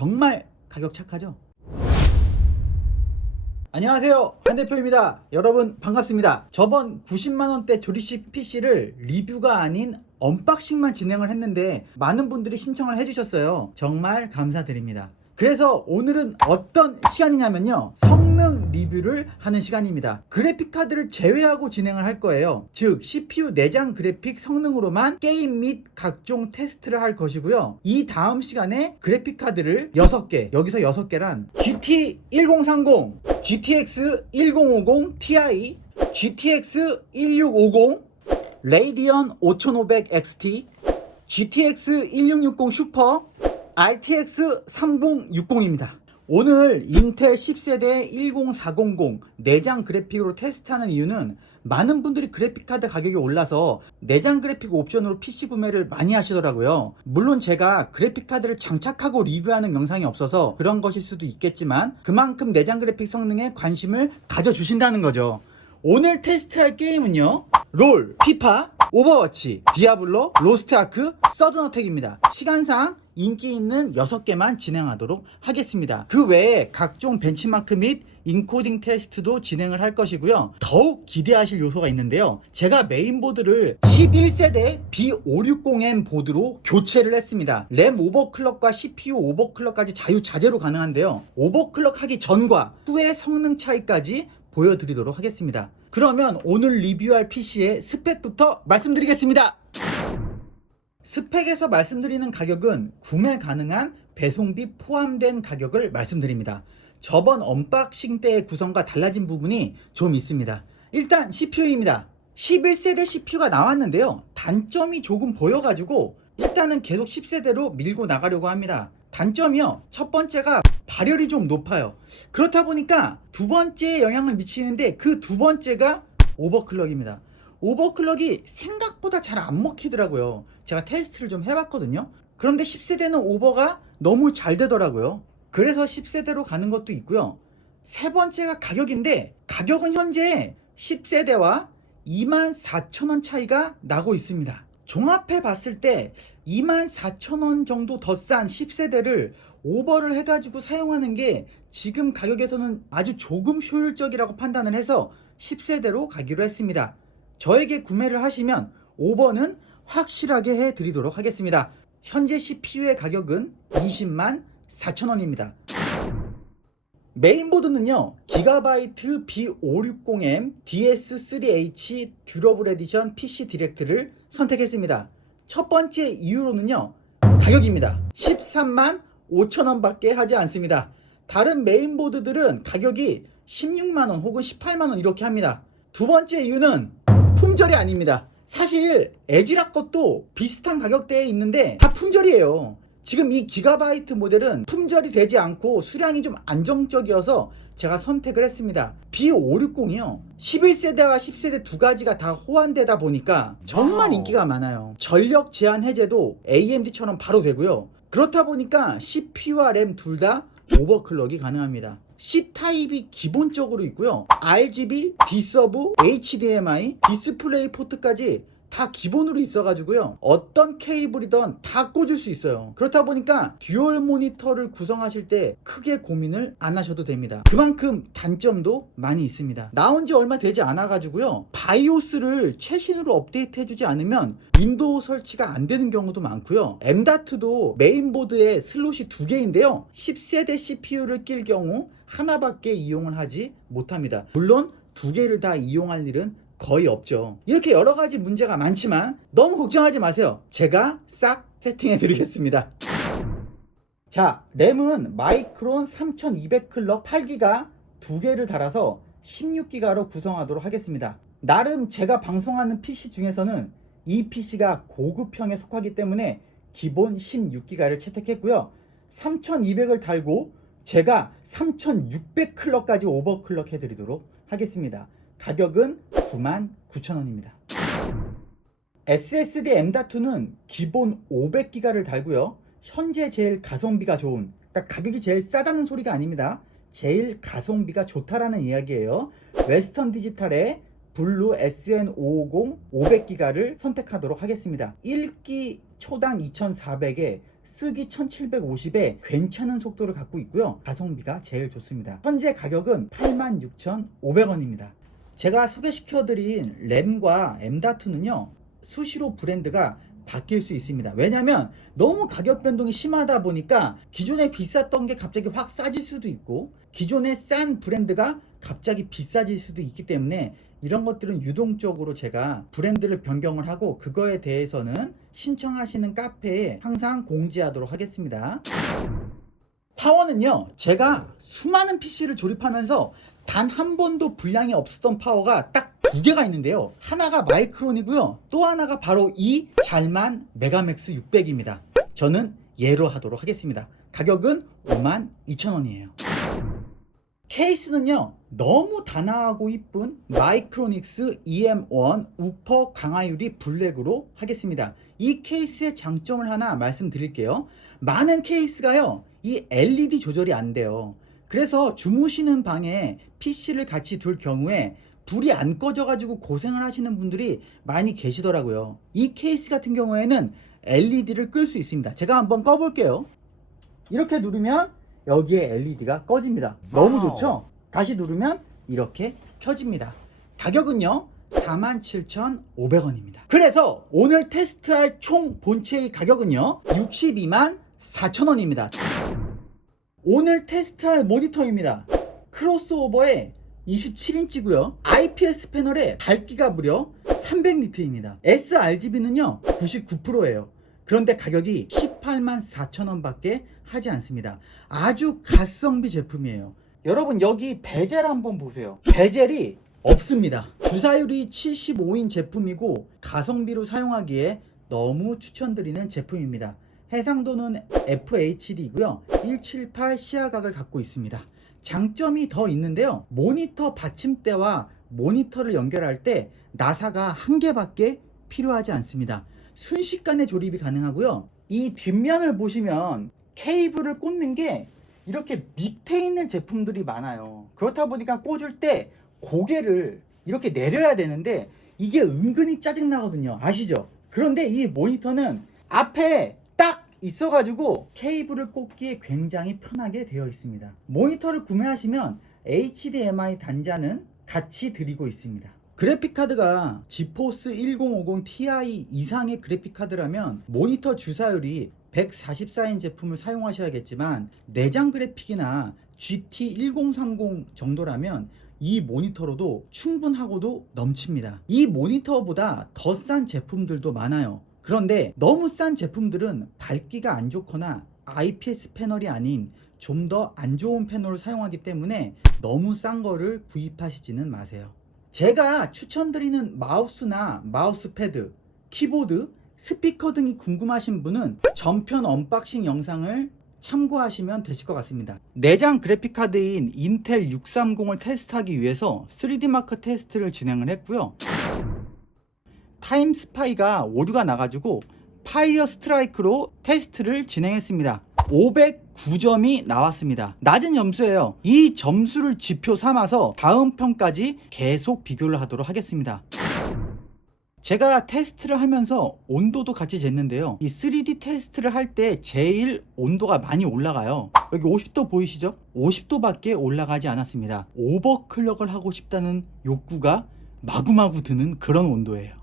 정말 가격 착하죠? 안녕하세요. 한 대표입니다. 여러분 반갑습니다. 저번 90만원대 조립식 PC를 리뷰가 아닌 언박싱만 진행을 했는데 많은 분들이 신청을 해주셨어요. 정말 감사드립니다 그래서 오늘은 어떤 시간이냐면요. 성능 리뷰를 하는 시간입니다. 그래픽카드를 제외하고 진행을 할 거예요. 즉 CPU 내장 그래픽 성능으로만 게임 및 각종 테스트를 할 것이고요. 이 다음 시간에 그래픽카드를 6개 여기서 6개란 GT 1030 GTX 1050 Ti GTX 1650 레이디언 5500 XT GTX 1660 슈퍼 RTX 3060입니다. 오늘 인텔 10세대 10400 내장 그래픽으로 테스트하는 이유는 많은 분들이 그래픽카드 가격이 올라서 내장 그래픽 옵션으로 PC 구매를 많이 하시더라고요. 물론 제가 그래픽카드를 장착하고 리뷰하는 영상이 없어서 그런 것일 수도 있겠지만 그만큼 내장 그래픽 성능에 관심을 가져주신다는 거죠. 오늘 테스트할 게임은요. 롤, 피파, 오버워치, 디아블로, 로스트아크, 서든어택입니다. 시간상 인기 있는 6개만 진행하도록 하겠습니다. 그 외에 각종 벤치마크 및 인코딩 테스트도 진행을 할 것이고요. 더욱 기대하실 요소가 있는데요. 제가 메인보드를 11세대 B560M 보드로 교체를 했습니다. 램 오버클럭과 CPU 오버클럭까지 자유자재로 가능한데요. 오버클럭 하기 전과 후의 성능 차이까지 보여드리도록 하겠습니다. 그러면 오늘 리뷰할 PC의 스펙부터 말씀드리겠습니다. 스펙에서 말씀드리는 가격은 구매 가능한 배송비 포함된 가격을 말씀드립니다. 저번 언박싱 때의 구성과 달라진 부분이 좀 있습니다. 일단 CPU입니다. 11세대 CPU가 나왔는데요. 단점이 조금 보여가지고 일단은 계속 10세대로 밀고 나가려고 합니다. 단점이요. 첫 번째가 발열이 좀 높아요. 그렇다 보니까 두 번째에 영향을 미치는데 그 두 번째가 오버클럭입니다. 오버클럭이 생각보다 잘 안 먹히더라고요. 제가 테스트를 좀 해봤거든요. 그런데 10세대는 오버가 너무 잘 되더라고요. 그래서 10세대로 가는 것도 있고요. 세 번째가 가격인데 가격은 현재 10세대와 24,000원 차이가 나고 있습니다. 종합해 봤을 때 24,000원 정도 더 싼 10세대를 오버를 해가지고 사용하는 게 지금 가격에서는 아주 조금 효율적이라고 판단을 해서 10세대로 가기로 했습니다. 저에게 구매를 하시면 오버는 확실하게 해드리도록 하겠습니다. 현재 CPU의 가격은 20만 4천원입니다. 메인보드는요 기가바이트 B560M DS3H 듀러블 에디션 PC 디렉트를 선택했습니다. 첫 번째 이유로는요 가격입니다. 13만 5천원 밖에 하지 않습니다. 다른 메인보드들은 가격이 16만원 혹은 18만원 이렇게 합니다. 두 번째 이유는 품절이 아닙니다. 사실 에지락 것도 비슷한 가격대에 있는데 다 품절이에요. 지금 이 기가바이트 모델은 품절이 되지 않고 수량이 좀 안정적이어서 제가 선택을 했습니다. B560이요. 11세대와 10세대 두 가지가 다 호환되다 보니까 정말. 인기가 많아요. 전력 제한 해제도 AMD처럼 바로 되고요. 그렇다 보니까 CPU와 램 둘 다 오버클럭이 가능합니다. C타입이 기본적으로 있고요. RGB, D서브, HDMI, 디스플레이 포트까지 다 기본으로 있어가지고요. 어떤 케이블이든 다 꽂을 수 있어요. 그렇다 보니까 듀얼 모니터를 구성하실 때 크게 고민을 안 하셔도 됩니다. 그만큼 단점도 많이 있습니다. 나온 지 얼마 되지 않아가지고요. 바이오스를 최신으로 업데이트 해주지 않으면 윈도우 설치가 안 되는 경우도 많고요. M.2도 메인보드에 슬롯이 두 개인데요. 10세대 CPU를 낄 경우 하나밖에 이용을 하지 못합니다. 물론 두 개를 다 이용할 일은 거의 없죠. 이렇게 여러 가지 문제가 많지만 너무 걱정하지 마세요. 제가 싹 세팅해 드리겠습니다. 자, 램은 마이크론 3200클럭 8기가 두 개를 달아서 16기가로 구성하도록 하겠습니다. 나름 제가 방송하는 PC 중에서는 이 PC가 고급형에 속하기 때문에 기본 16기가를 채택했고요. 3200을 달고 제가 3600클럭까지 오버클럭 해드리도록 하겠습니다. 가격은 99,000원입니다. SSD M.2는 기본 500기가를 달고요. 현재 제일 가성비가 좋은, 그러니까 가격이 제일 싸다는 소리가 아닙니다. 제일 가성비가 좋다라는 이야기예요. 웨스턴 디지털의 블루 SN550 500기가를 선택하도록 하겠습니다. 1기 초당 2,400에 쓰기 1750에 괜찮은 속도를 갖고 있고요. 가성비가 제일 좋습니다. 현재 가격은 86,500원입니다. 제가 소개시켜드린 램과 M.2는요, 수시로 브랜드가 바뀔 수 있습니다. 왜냐면 너무 가격 변동이 심하다 보니까 기존에 비쌌던 게 갑자기 확 싸질 수도 있고 기존에 싼 브랜드가 갑자기 비싸질 수도 있기 때문에 이런 것들은 유동적으로 제가 브랜드를 변경을 하고 그거에 대해서는 신청하시는 카페에 항상 공지하도록 하겠습니다. 파워는요, 제가 수많은 PC를 조립하면서 단 한 번도 분량이 없었던 파워가 딱 두 개가 있는데요. 하나가 마이크론이고요. 또 하나가 바로 이 잘만 메가맥스 600입니다. 저는 예로 하도록 하겠습니다. 가격은 52,000원이에요. 케이스는요 너무 단아하고 이쁜 마이크로닉스 EM1 우퍼 강화유리 블랙으로 하겠습니다 이 케이스의 장점을 하나 말씀드릴게요 많은 케이스가요 이 LED 조절이 안 돼요 그래서 주무시는 방에 PC를 같이 둘 경우에 불이 안 꺼져 가지고 고생을 하시는 분들이 많이 계시더라고요 이 케이스 같은 경우에는 LED를 끌 수 있습니다 제가 한번 꺼 볼게요 이렇게 누르면 여기에 LED가 꺼집니다. 너무 와우. 좋죠? 다시 누르면 이렇게 켜집니다. 가격은요. 47,500원입니다. 그래서 오늘 테스트할 총 본체의 가격은요. 62만 4천원입니다. 오늘 테스트할 모니터입니다. 크로스오버에 27인치고요. IPS 패널에 밝기가 무려 300니트입니다. sRGB는요 99%예요. 그런데 가격이 18만 4천원 밖에 하지 않습니다. 아주 가성비 제품이에요. 여러분 여기 베젤 한번 보세요. 베젤이 없습니다. 주사율이 75인 제품이고 가성비로 사용하기에 너무 추천드리는 제품입니다. 해상도는 FHD이고요. 178 시야각을 갖고 있습니다. 장점이 더 있는데요. 모니터 받침대와 모니터를 연결할 때 나사가 한 개밖에 필요하지 않습니다. 순식간에 조립이 가능하고요. 이 뒷면을 보시면 케이블을 꽂는 게 이렇게 밑에 있는 제품들이 많아요. 그렇다 보니까 꽂을 때 고개를 이렇게 내려야 되는데 이게 은근히 짜증나거든요. 아시죠? 그런데 이 모니터는 앞에 딱 있어가지고 케이블을 꽂기에 굉장히 편하게 되어 있습니다. 모니터를 구매하시면 HDMI 단자는 같이 드리고 있습니다. 그래픽카드가 지포스 1050 Ti 이상의 그래픽카드라면 모니터 주사율이 144인 제품을 사용하셔야겠지만 내장 그래픽이나 GT 1030 정도라면 이 모니터로도 충분하고도 넘칩니다. 이 모니터보다 더 싼 제품들도 많아요. 그런데 너무 싼 제품들은 밝기가 안 좋거나 IPS 패널이 아닌 좀 더 안 좋은 패널을 사용하기 때문에 너무 싼 거를 구입하시지는 마세요. 제가 추천드리는 마우스나 마우스 패드, 키보드, 스피커 등이 궁금하신 분은 전편 언박싱 영상을 참고하시면 되실 것 같습니다. 내장 그래픽카드인 인텔 630을 테스트하기 위해서 3D 마크 테스트를 진행을 했고요. 타임 스파이가 오류가 나가지고 파이어 스트라이크로 테스트를 진행했습니다. 509점이 나왔습니다. 낮은 점수예요. 이 점수를 지표 삼아서 다음 편까지 계속 비교를 하도록 하겠습니다. 제가 테스트를 하면서 온도도 같이 쟀는데요. 이 3D 테스트를 할 때 제일 온도가 많이 올라가요. 여기 50도 보이시죠? 50도밖에 올라가지 않았습니다. 오버클럭을 하고 싶다는 욕구가 마구마구 드는 그런 온도예요.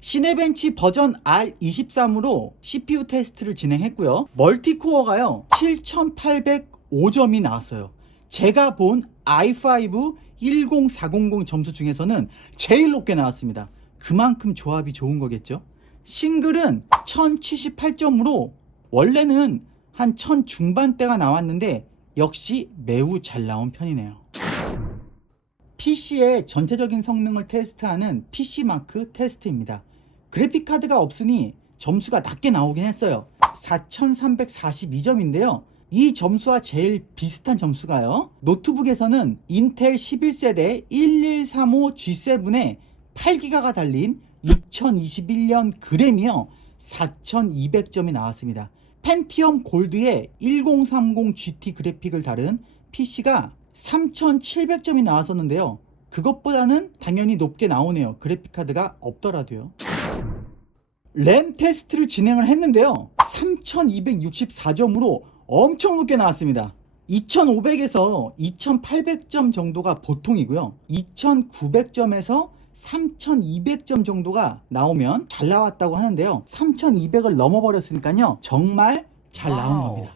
시네벤치 버전 R23으로 CPU 테스트를 진행했고요. 멀티코어가요. 7805점이 나왔어요. 제가 본 i5 10400 점수 중에서는 제일 높게 나왔습니다. 그만큼 조합이 좋은 거겠죠? 싱글은 1078점으로 원래는 한 1000 중반대가 나왔는데 역시 매우 잘 나온 편이네요. PC의 전체적인 성능을 테스트하는 PC마크 테스트입니다. 그래픽카드가 없으니 점수가 낮게 나오긴 했어요. 4342점인데요. 이 점수와 제일 비슷한 점수가요. 노트북에서는 인텔 11세대 1135G7에 8기가가 달린 2021년 그램이요. 4200점이 나왔습니다. 펜티엄 골드의 1030 GT 그래픽을 다룬 PC가 3700점이 나왔었는데요. 그것보다는 당연히 높게 나오네요. 그래픽카드가 없더라도요. 램 테스트를 진행을 했는데요. 3264점으로 엄청 높게 나왔습니다. 2500에서 2800점 정도가 보통이고요. 2900점에서 3200점 정도가 나오면 잘 나왔다고 하는데요. 3200을 넘어버렸으니까요. 정말 잘 나온 와우. 겁니다.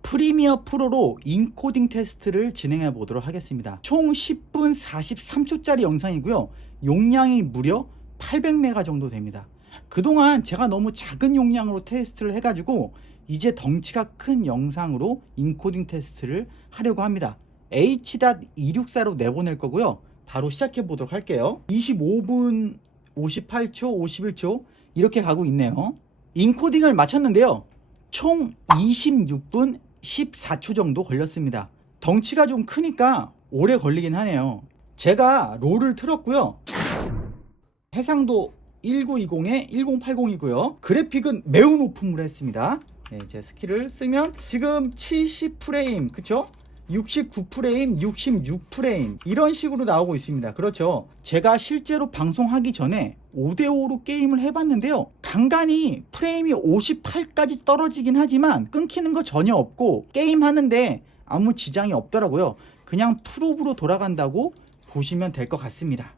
프리미어 프로로 인코딩 테스트를 진행해 보도록 하겠습니다. 총 10분 43초짜리 영상이고요. 용량이 무려 800메가 정도 됩니다. 그동안 제가 너무 작은 용량으로 테스트를 해가지고 이제 덩치가 큰 영상으로 인코딩 테스트를 하려고 합니다. H.264로 내보낼 거고요. 바로 시작해 보도록 할게요. 25분 58초, 51초 이렇게 가고 있네요. 인코딩을 마쳤는데요. 총 26분 14초 정도 걸렸습니다. 덩치가 좀 크니까 오래 걸리긴 하네요. 제가 롤을 틀었고요. 해상도 1920에 1080이고요. 그래픽은 매우 높음으로 했습니다. 네, 제 스킬을 쓰면 지금 70프레임, 그쵸? 69프레임, 66프레임 이런 식으로 나오고 있습니다. 그렇죠. 제가 실제로 방송하기 전에 5대5로 게임을 해봤는데요. 간간히 프레임이 58까지 떨어지긴 하지만 끊기는 거 전혀 없고 게임 하는데 아무 지장이 없더라고요. 그냥 프로브로 돌아간다고 보시면 될 것 같습니다.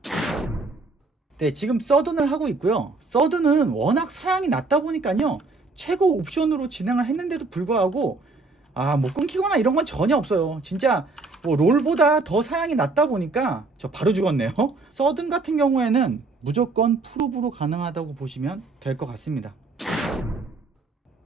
네, 지금 서든을 하고 있고요. 서든은 워낙 사양이 낮다 보니까요. 최고 옵션으로 진행을 했는데도 불구하고 아, 뭐 끊기거나 이런 건 전혀 없어요. 진짜 뭐 롤보다 더 사양이 낮다 보니까 저 바로 죽었네요. 서든 같은 경우에는 무조건 프로브로 가능하다고 보시면 될 것 같습니다.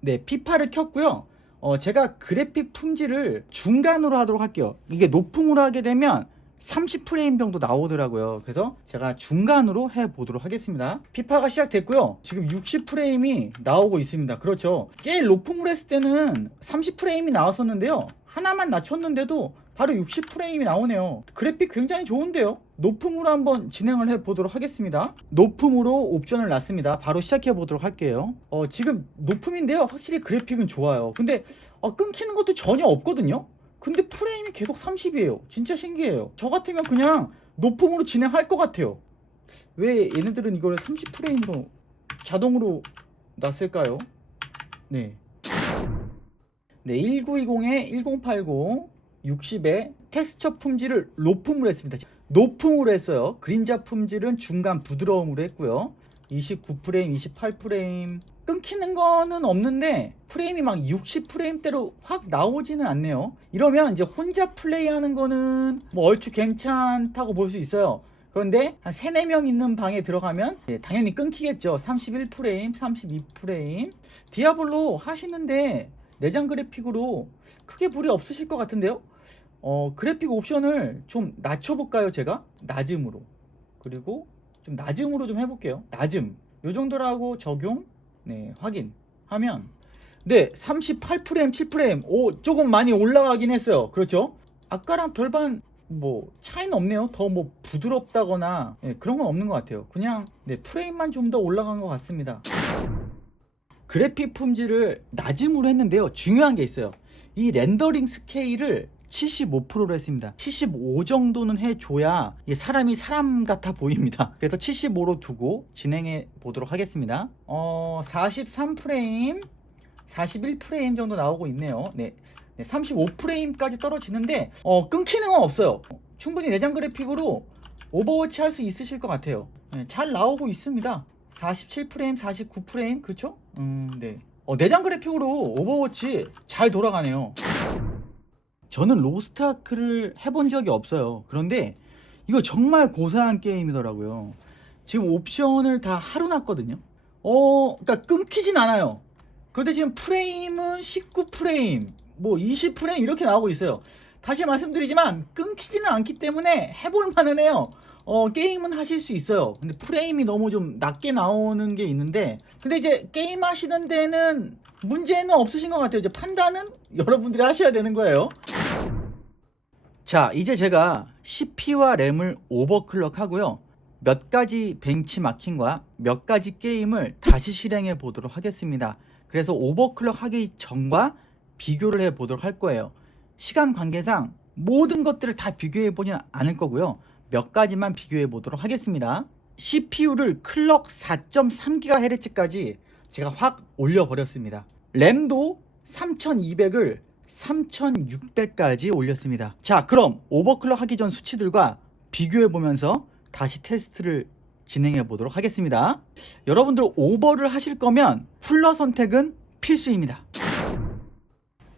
네, 피파를 켰고요. 어, 제가 그래픽 품질을 중간으로 하도록 할게요. 이게 높음으로 하게 되면 30프레임 정도 나오더라고요. 그래서 제가 중간으로 해 보도록 하겠습니다. 피파가 시작됐고요. 지금 60프레임이 나오고 있습니다. 그렇죠. 제일 높음으로 했을 때는 30프레임이 나왔었는데요. 하나만 낮췄는데도 바로 60프레임이 나오네요. 그래픽 굉장히 좋은데요. 높음으로 한번 진행을 해 보도록 하겠습니다. 높음으로 옵션을 놨습니다. 바로 시작해 보도록 할게요. 어, 지금 높음인데요. 확실히 그래픽은 좋아요. 근데 어, 끊기는 것도 전혀 없거든요. 근데 프레임이 계속 30이에요. 진짜 신기해요. 저 같으면 그냥 높음으로 진행할 것 같아요. 왜 얘네들은 이걸 30프레임으로 자동으로 놨을까요? 네. 네, 1920에 1080, 60에 텍스처 품질을 높음으로 했습니다. 높음으로 했어요. 그림자 품질은 중간 부드러움으로 했고요. 29프레임, 28프레임. 끊기는 거는 없는데 프레임이 막 60프레임대로 확 나오지는 않네요. 이러면 이제 혼자 플레이하는 거는 뭐 얼추 괜찮다고 볼 수 있어요. 그런데 한 3, 4명 있는 방에 들어가면 예, 당연히 끊기겠죠. 31프레임, 32프레임. 디아블로 하시는데 내장 그래픽으로 크게 무리 없으실 것 같은데요. 어, 그래픽 옵션을 좀 낮춰볼까요, 제가? 낮음으로. 그리고 좀 낮음으로 좀 해볼게요. 낮음. 요 정도라고 적용, 네, 확인하면. 네, 38프레임, 7프레임. 오, 조금 많이 올라가긴 했어요. 그렇죠? 아까랑 별반 뭐 차이는 없네요. 더 뭐 부드럽다거나 예, 그런 건 없는 것 같아요. 그냥 네, 프레임만 좀 더 올라간 것 같습니다. 그래픽 품질을 낮음으로 했는데요. 중요한 게 있어요. 이 렌더링 스케일을 75%로 했습니다. 75 정도는 해줘야 이 사람이 사람 같아 보입니다. 그래서 75로 두고 진행해 보도록 하겠습니다. 어, 43프레임, 41프레임 정도 나오고 있네요. 네. 35프레임까지 떨어지는데 어, 끊기는 건 없어요. 충분히 내장 그래픽으로 오버워치 할 수 있으실 것 같아요. 네, 잘 나오고 있습니다. 47프레임, 49프레임, 그쵸? 음, 네. 어, 내장 그래픽으로 오버워치 잘 돌아가네요. 저는 로스트아크를 해본 적이 없어요. 그런데 이거 정말 고사한 게임이더라고요. 지금 옵션을 다 하루 놨거든요. 어, 그러니까 끊기진 않아요. 그런데 지금 프레임은 19프레임, 뭐 20프레임 이렇게 나오고 있어요. 다시 말씀드리지만 끊기지는 않기 때문에 해볼 만은 해요. 어, 게임은 하실 수 있어요. 근데 프레임이 너무 좀 낮게 나오는 게 있는데, 근데 이제 게임 하시는 데는 문제는 없으신 것 같아요. 이제 판단은 여러분들이 하셔야 되는 거예요. 자, 이제 제가 CP와 램을 오버클럭 하고요. 몇 가지 벤치마킹과 몇 가지 게임을 다시 실행해 보도록 하겠습니다. 그래서 오버클럭 하기 전과 비교를 해 보도록 할 거예요. 시간 관계상 모든 것들을 다 비교해 보진 않을 거고요. 몇 가지만 비교해 보도록 하겠습니다. CPU를 클럭 4.3GHz까지 제가 확 올려버렸습니다. 램도 3200을 3600까지 올렸습니다. 자, 그럼 오버클럭 하기 전 수치들과 비교해 보면서 다시 테스트를 진행해 보도록 하겠습니다. 여러분들 오버를 하실 거면 쿨러 선택은 필수입니다.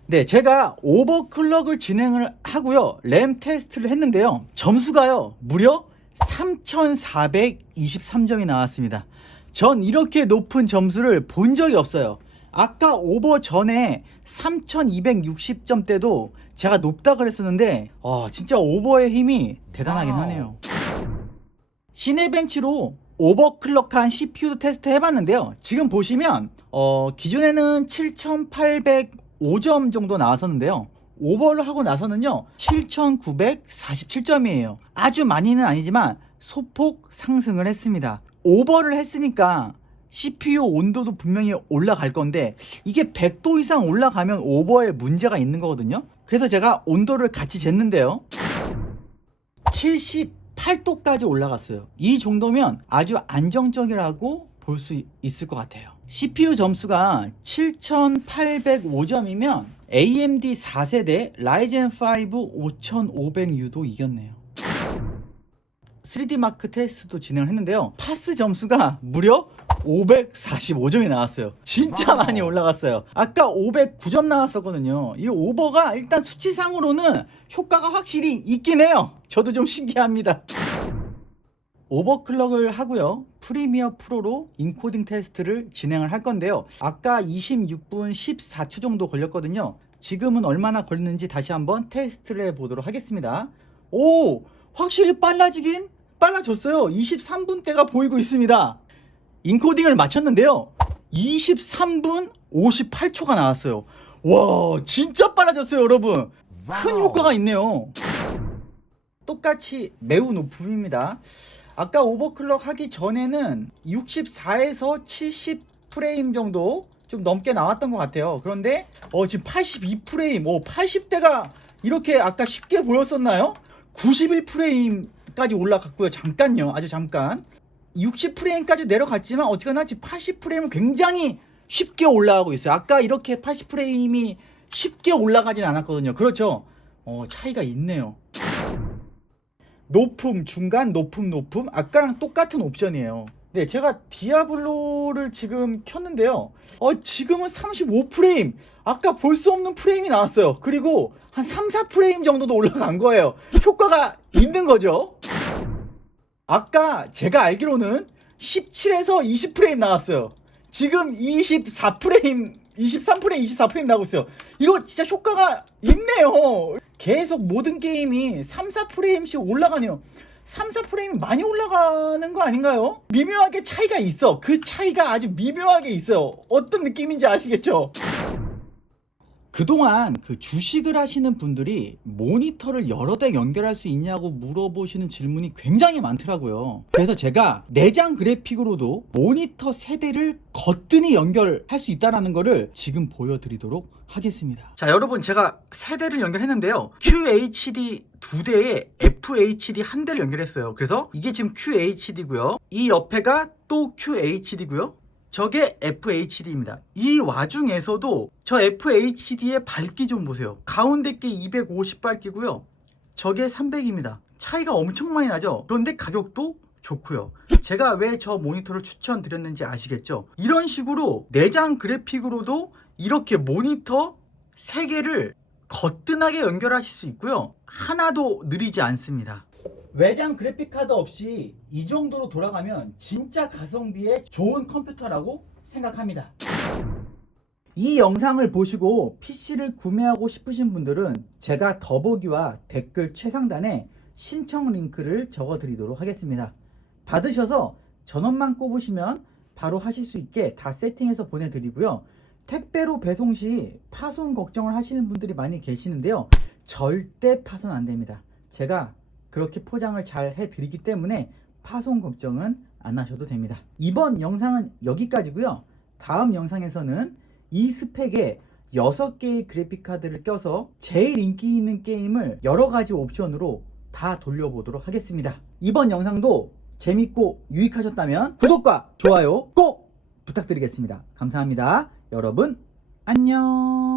네, 제가 오버클럭을 진행을 하고요. 램 테스트를 했는데요. 점수가요. 무려 3,423점이 나왔습니다. 전 이렇게 높은 점수를 본 적이 없어요. 아까 오버 전에 3,260점 때도 제가 높다 그랬었는데, 아, 진짜 오버의 힘이 대단하긴. 하네요. 시네벤치로 오버클럭한 CPU도 테스트 해봤는데요. 지금 보시면 어, 기존에는 7,805점 정도 나왔었는데요. 오버를 하고 나서는요 7,947점이에요. 아주 많이는 아니지만 소폭 상승을 했습니다. 오버를 했으니까 CPU 온도도 분명히 올라갈 건데 이게 100도 이상 올라가면 오버에 문제가 있는 거거든요. 그래서 제가 온도를 같이 쟀는데요. 78도까지 올라갔어요. 이 정도면 아주 안정적이라고 볼 수 있을 것 같아요. CPU 점수가 7805점이면 AMD 4세대 라이젠 5 5500U도 이겼네요. 3D 마크 테스트도 진행을 했는데요. 파스 점수가 무려 545점이 나왔어요. 진짜. 많이 올라갔어요. 아까 509점 나왔었거든요. 이 오버가 일단 수치상으로는 효과가 확실히 있긴 해요. 저도 좀 신기합니다. 오버클럭을 하고요. 프리미어 프로로 인코딩 테스트를 진행을 할 건데요. 아까 26분 14초 정도 걸렸거든요. 지금은 얼마나 걸리는지 다시 한번 테스트를 해 보도록 하겠습니다. 오! 확실히 빨라지긴 빨라졌어요. 23분대가 보이고 있습니다. 인코딩을 마쳤는데요. 23분 58초가 나왔어요. 와, 진짜 빨라졌어요, 여러분. 큰. 효과가 있네요. 똑같이 매우 높음입니다. 아까 오버클럭 하기 전에는 64에서 70 프레임 정도 좀 넘게 나왔던 것 같아요. 그런데 어, 지금 82 프레임, 오 80대가 이렇게 아까 쉽게 보였었나요? 91 프레임까지 올라갔고요. 잠깐요, 아주 잠깐. 60 프레임까지 내려갔지만 어쨌거나 지금 80 프레임은 굉장히 쉽게 올라가고 있어요. 아까 이렇게 80 프레임이 쉽게 올라가진 않았거든요. 그렇죠? 어, 차이가 있네요. 높음, 중간, 높음, 높음. 아까랑 똑같은 옵션이에요. 네, 제가 디아블로를 지금 켰는데요. 어, 지금은 35프레임. 아까 볼 수 없는 프레임이 나왔어요. 그리고 한 3, 4프레임 정도도 올라간 거예요. 효과가 있는 거죠. 아까 제가 알기로는 17에서 20프레임 나왔어요. 지금 24프레임, 23프레임, 24프레임 나오고 있어요. 이거 진짜 효과가 있네요. 계속 모든 게임이 3, 4프레임씩 올라가네요. 3, 4프레임이 많이 올라가는 거 아닌가요? 미묘하게 차이가 있어. 그 차이가 아주 미묘하게 있어요. 어떤 느낌인지 아시겠죠? 그동안 그 주식을 하시는 분들이 모니터를 여러 대 연결할 수 있냐고 물어보시는 질문이 굉장히 많더라고요. 그래서 제가 내장 그래픽으로도 모니터 세대를 거뜬히 연결할 수 있다는 거를 지금 보여드리도록 하겠습니다. 자, 여러분 제가 세대를 연결했는데요. QHD 두 대에 FHD 한 대를 연결했어요. 그래서 이게 지금 QHD고요. 이 옆에가 또 QHD고요. 저게 FHD입니다. 이 와중에서도 저 FHD의 밝기 좀 보세요. 가운데 게 250 밝기고요. 저게 300입니다. 차이가 엄청 많이 나죠? 그런데 가격도 좋고요. 제가 왜 저 모니터를 추천드렸는지 아시겠죠? 이런 식으로 내장 그래픽으로도 이렇게 모니터 3개를 거뜬하게 연결하실 수 있고요. 하나도 느리지 않습니다. 외장 그래픽카드 없이 이 정도로 돌아가면 진짜 가성비의 좋은 컴퓨터라고 생각합니다. 이 영상을 보시고 PC를 구매하고 싶으신 분들은 제가 더보기와 댓글 최상단에 신청 링크를 적어 드리도록 하겠습니다. 받으셔서 전원만 꼽으시면 바로 하실 수 있게 다 세팅해서 보내드리고요. 택배로 배송 시 파손 걱정을 하시는 분들이 많이 계시는데요. 절대 파손 안 됩니다. 제가 그렇게 포장을 잘 해드리기 때문에 파손 걱정은 안 하셔도 됩니다. 이번 영상은 여기까지고요. 다음 영상에서는 이 스펙에 6개의 그래픽카드를 껴서 제일 인기 있는 게임을 여러 가지 옵션으로 다 돌려보도록 하겠습니다. 이번 영상도 재밌고 유익하셨다면 구독과 좋아요 꼭 부탁드리겠습니다. 감사합니다. 여러분 안녕.